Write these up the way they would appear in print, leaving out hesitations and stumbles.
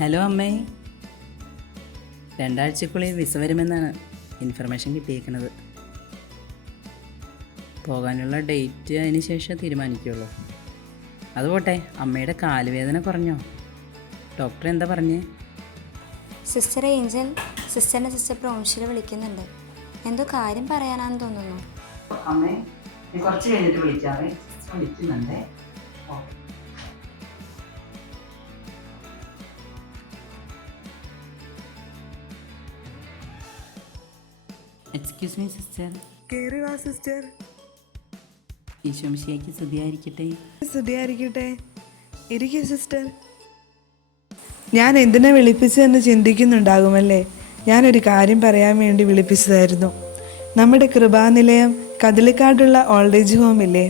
Hello അമ്മേ, 2 ആഴ്ചക്കുള്ളിൽ visa വരുമെന്നാണ് information കിട്ടിയേക്കുന്നത്. പോകാനുള്ള ഡേറ്റ് അതിന് ശേഷം തീരുമാനിക്കുള്ളൂ. അതുപോട്ടെ, അമ്മയുടെ കാലുവേദന കുറഞ്ഞോ? ഡോക്ടർ എന്താ പറഞ്ഞേ? സിസ്റ്റർ ഏഞ്ചൽ സിസ്റ്ററിനെ സിസ്റ്റർ പ്രോൺഷിൽ വിളിക്കുന്നുണ്ട്. എന്തോ കാര്യം പറയാനാണെന്ന് തോന്നുന്നു. അമ്മേ, കുറച്ച് കഴിഞ്ഞിട്ട് വിളിക്കാവേ. വിളിക്കുന്നുണ്ടേ. Excuse me sister. കേറി വാ സിസ്റ്റർ. ഈശോമിശിഹായ്ക്ക് സ്തുതിയായിരിക്കട്ടെ. സ്തുതിയായിരിക്കട്ടെ. ഇരിക്കൂ സിസ്റ്റർ. ഞാൻ എന്തിനാ വിളിപ്പിച്ചതെന്ന് ചിന്തിക്കുന്നുണ്ടാകുമല്ലേ? ഞാനൊരു കാര്യം പറയാൻ വേണ്ടി വിളിപ്പിച്ചതായിരുന്നു. നമ്മുടെ കൃപാനിലയം കദളിക്കാടുള്ള ഓൾഡ് ഏജ് ഹോമില്ലേ,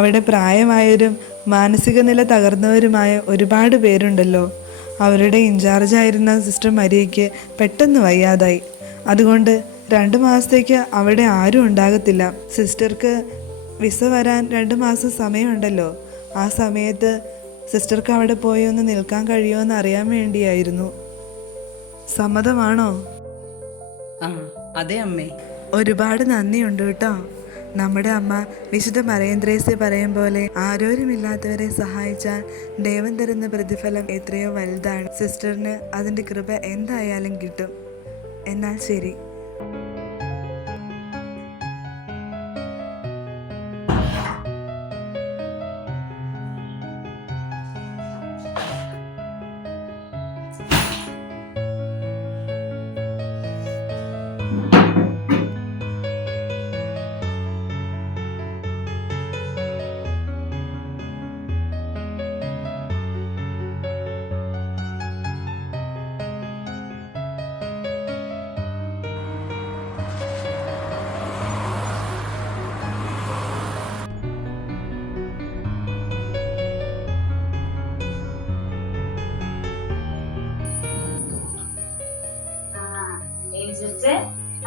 അവിടെ പ്രായമായവരും മാനസിക നില തകർന്നവരുമായ ഒരുപാട് പേരുണ്ടല്ലോ. അവരുടെ ഇൻചാർജായിരുന്ന സിസ്റ്റർ മരിയയ്ക്ക് പെട്ടെന്ന് വയ്യാതായി. അതുകൊണ്ട് 2 മാസത്തേക്ക് അവിടെ ആരും ഉണ്ടാകത്തില്ല. സിസ്റ്റർക്ക് വിസ വരാൻ 2 മാസം സമയമുണ്ടല്ലോ. ആ സമയത്ത് സിസ്റ്റർക്ക് അവിടെ പോയി ഒന്ന് നിൽക്കാൻ കഴിയുമോ എന്ന് അറിയാൻ വേണ്ടിയായിരുന്നു. സമ്മതമാണോ? ആ അതെ അമ്മേ. ഒരുപാട് നന്ദിയുണ്ട് കേട്ടോ. നമ്മുടെ അമ്മ വിശുദ്ധ മറിയന്ത്രേസ്യ പറയും പോലെ ആരോരുമില്ലാത്തവരെ സഹായിച്ചാൽ ദൈവം തരുന്ന പ്രതിഫലം എത്രയോ വലുതാണ്. സിസ്റ്ററിന് അതിൻ്റെ കൃപ എന്തായാലും കിട്ടും. എന്നാൽ ശരി.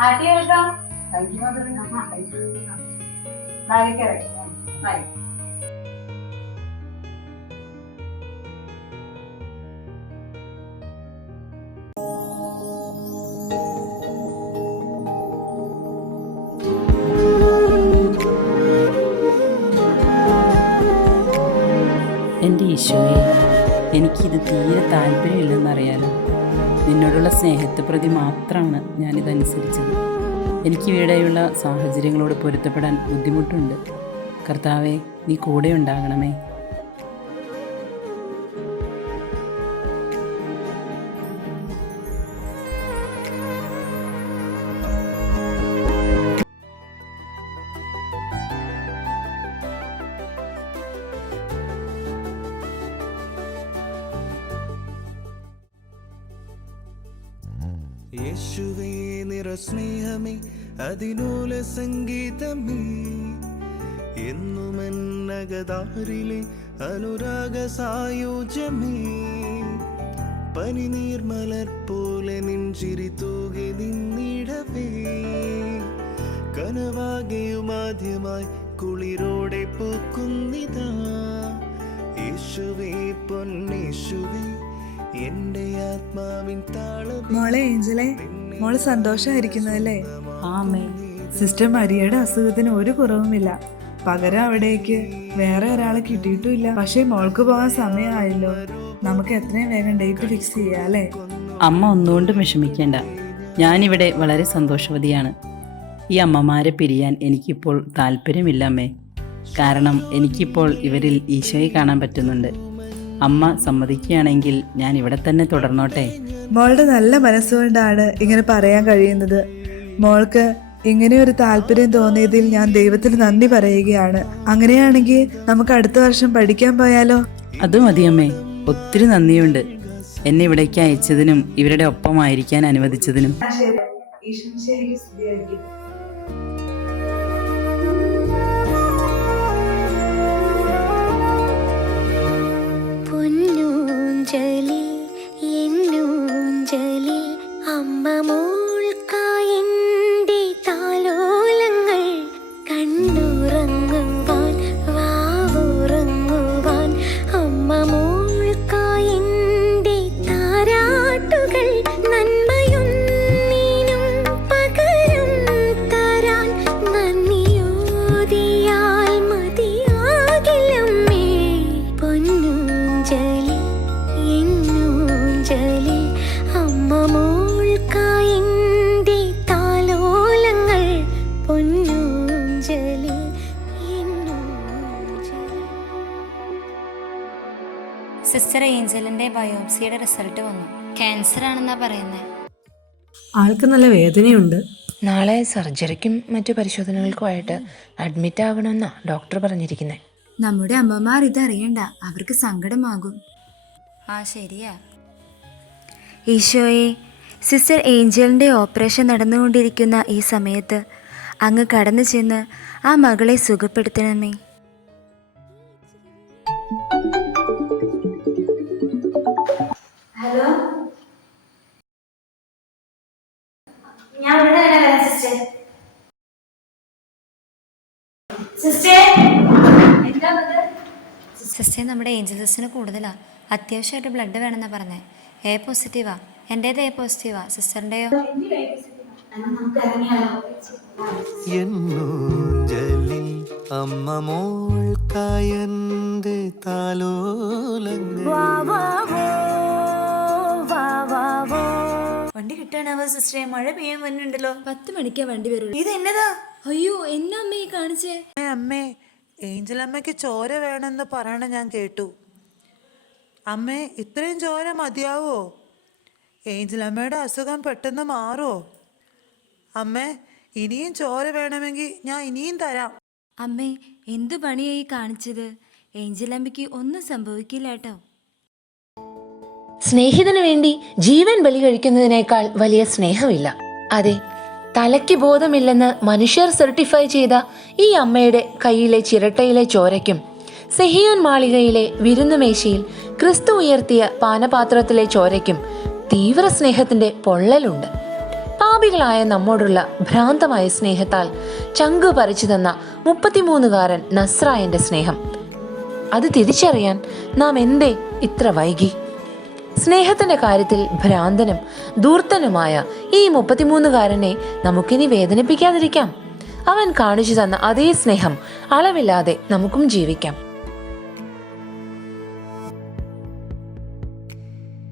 Happy welcome. Thank you, mother. Thank you. Bye, correct. Bye. എൻ്റെ ഈശോയെ, എനിക്കിത് തീരെ താല്പര്യമില്ലെന്നറിയാലോ. നിന്നോടുള്ള സ്നേഹത്തെ പ്രതി മാത്രമാണ് ഞാനിതനുസരിച്ചത്. എനിക്ക് ഇവിടെയുള്ള സാഹചര്യങ്ങളോട് പൊരുത്തപ്പെടാൻ ബുദ്ധിമുട്ടുണ്ട്. കർത്താവേ, നീ കൂടെ ഉണ്ടാകണമേ. യേശുവേ നിറസ്നേഹമേ, അതിനൂല സംഗീതമേ, എന്നുമെന്നകതാരിലെ അനുരാഗ സായുജ്യമേ, പനിനീർമലർ പോലെ നിൻചിരി തൂകി നിന്നിടവേ, കനവാകയുമാദ്യമായി കുളിരോടെ പൂക്കുന്നിതാ. യേശുവേ പൊന്നേശുവേ, എന്റെ ആത്മാവിൻ താളം. മോളെ ഏഞ്ചലെ, മോള് സന്തോഷമായിരിക്കുന്നതല്ലേ? ആമേ. സിസ്റ്റർ മരിയയുടെ അസുഖത്തിന് ഒരു കുറവുമില്ല. പകരം അവിടേക്ക് വേറെ ഒരാളെ കിട്ടിയിട്ടുമില്ല. പക്ഷേ മോൾക്ക് പോകാൻ സമയമായല്ലോ. നമുക്ക് എത്രയും വേഗം ഡേറ്റ് ഫിക്സ് ചെയ്യാം അല്ലേ? അമ്മ ഒന്നുകൊണ്ടും വിഷമിക്കേണ്ട. ഞാനിവിടെ വളരെ സന്തോഷവതിയാണ്. ഈ അമ്മമാരെ പിരിയാൻ എനിക്കിപ്പോൾ താല്പര്യമില്ല അമ്മേ. കാരണം എനിക്കിപ്പോൾ ഇവരിൽ ഈശോയെ കാണാൻ പറ്റുന്നുണ്ട്. അമ്മ സമ്മതിക്കുകയാണെങ്കിൽ ഞാൻ ഇവിടെ തന്നെ തുടർന്നോട്ടെ. മോളുടെ നല്ല മനസ്സുകൊണ്ടാണ് ഇങ്ങനെ പറയാൻ കഴിയുന്നത്. മോൾക്ക് ഇങ്ങനെ ഒരു താല്പര്യം തോന്നിയതിൽ ഞാൻ ദൈവത്തിന് നന്ദി പറയുകയാണ്. അങ്ങനെയാണെങ്കിൽ നമുക്ക് അടുത്ത വർഷം പഠിക്കാൻ പോയാലോ? അത് മതിയമ്മേ. ഒത്തിരി നന്ദിയുണ്ട് എന്നെ ഇവിടേക്ക് അയച്ചതിനും ഇവരുടെ ഒപ്പമായിരിക്കാൻ അനുവദിച്ചതിനും. പൊന്നൂഞ്ചലിൽ എന്നൂഞ്ചലിൽ അമ്മ മോൾക്കായെൻ്റെ താലോലങ്ങൾ കണ്ണുറങ്ങുവാൻ വാവുറങ്ങുവാൻ അമ്മ മോൾക്കായെൻ്റെ താരാ സിസ്റ്റർ ഏഞ്ചലിൻ്റെ ബയോപ്സിയുടെ റിസൾട്ട് വന്നു. ക്യാൻസർ ആണെന്നാ പറയുന്നത്. ആൾക്ക് നല്ല വേദനയുണ്ട്. നാളെ സർജറിക്കും മറ്റു പരിശോധനകൾക്കുമായിട്ട് അഡ്മിറ്റ് ആകണമെന്നാണ് ഡോക്ടർ പറഞ്ഞിരിക്കുന്നത്. നമ്മുടെ അമ്മമാർ ഇതറിയണ്ട, അവർക്ക് സങ്കടമാകും. ആ ശരിയാ. ഈശോയെ, സിസ്റ്റർ ഏഞ്ചലിൻ്റെ ഓപ്പറേഷൻ നടന്നുകൊണ്ടിരിക്കുന്ന ഈ സമയത്ത് അങ്ങ് കടന്നു ചെന്ന് ആ മകളെ സുഖപ്പെടുത്തണമേ. ഹലോ, ഞാൻ ഇവിടെ തന്നെ വരാം സിസ്റ്റർ. സിസ്റ്റർ, നമ്മുടെ ഏഞ്ചൽ സിസ്റ്ററിന് കൂടുതലാ. അത്യാവശ്യമായിട്ട് ബ്ലഡ് വേണമെന്നാ പറഞ്ഞേ. എ പോസിറ്റീവാ. എൻ്റേത് എ പോസിറ്റീവാ. സിസ്റ്ററിൻ്റെയോ? എന്നൂഞ്ചലിൽ അമ്മ മോൾക്കായന്റെ താലോലങ്ങൾ. വണ്ടി കിട്ടാനാവോ സിസ്റ്ററെ? മഴ പെയ്യാൻ വന്നിട്ടുണ്ടല്ലോ. 10 മണിക്കാ വണ്ടി വരുള്ളൂ. ഇത് എന്നതാ? അയ്യോ, എന്നാ അമ്മയെ കാണിച്ചേ? അമ്മേ, ഏഞ്ചൽ അമ്മയ്ക്ക് ചോര വേണമെന്ന് പറയണ ഞാൻ കേട്ടു. അമ്മേ, ഇത്രയും ചോര മതിയാവോ? ഏഞ്ചൽ അമ്മയുടെ അസുഖം പെട്ടെന്ന് മാറോ? അമ്മേ, ഇനിയും ചോര വേണമെങ്കിൽ ഞാൻ ഇനിയും തരാം. അമ്മേ, എന്തു പണിയായി കാണിച്ചത്? ഏഞ്ചൽ അമ്മയ്ക്ക് ഒന്നും സംഭവിക്കില്ല കേട്ടോ. സ്നേഹിതന് വേണ്ടി ജീവൻ ബലി കഴിക്കുന്നതിനേക്കാൾ വലിയ സ്നേഹമില്ല. അതെ, തലയ്ക്ക് ബോധമില്ലെന്ന് മനുഷ്യർ സർട്ടിഫൈ ചെയ്ത ഈ അമ്മയുടെ കയ്യിലെ ചിരട്ടയിലെ ചോരയ്ക്കും സെഹിയോൻ മാളികയിലെ വിരുന്നുമേശയിൽ ക്രിസ്തു ഉയർത്തിയ പാനപാത്രത്തിലെ ചോരയ്ക്കും തീവ്ര സ്നേഹത്തിന്റെ പൊള്ളലുണ്ട്. പാപികളായ നമ്മോടുള്ള ഭ്രാന്തമായ സ്നേഹത്താൽ ചങ്കു പറിച്ചു തന്ന 33-കാരൻ നസ്രായന്റെ സ്നേഹം, അത് തിരിച്ചറിയാൻ നാം എന്തേ ഇത്ര വൈകി? സ്നേഹത്തിന്റെ കാര്യത്തിൽ ഭ്രാന്തനും ധൂർത്തനുമായ ഈ 33-കാരനെ നമുക്കിനി വേദനിപ്പിക്കാതിരിക്കാം. അവൻ കാണിച്ചു തന്ന അതേ സ്നേഹം അളവില്ലാതെ നമുക്കും ജീവിക്കാം.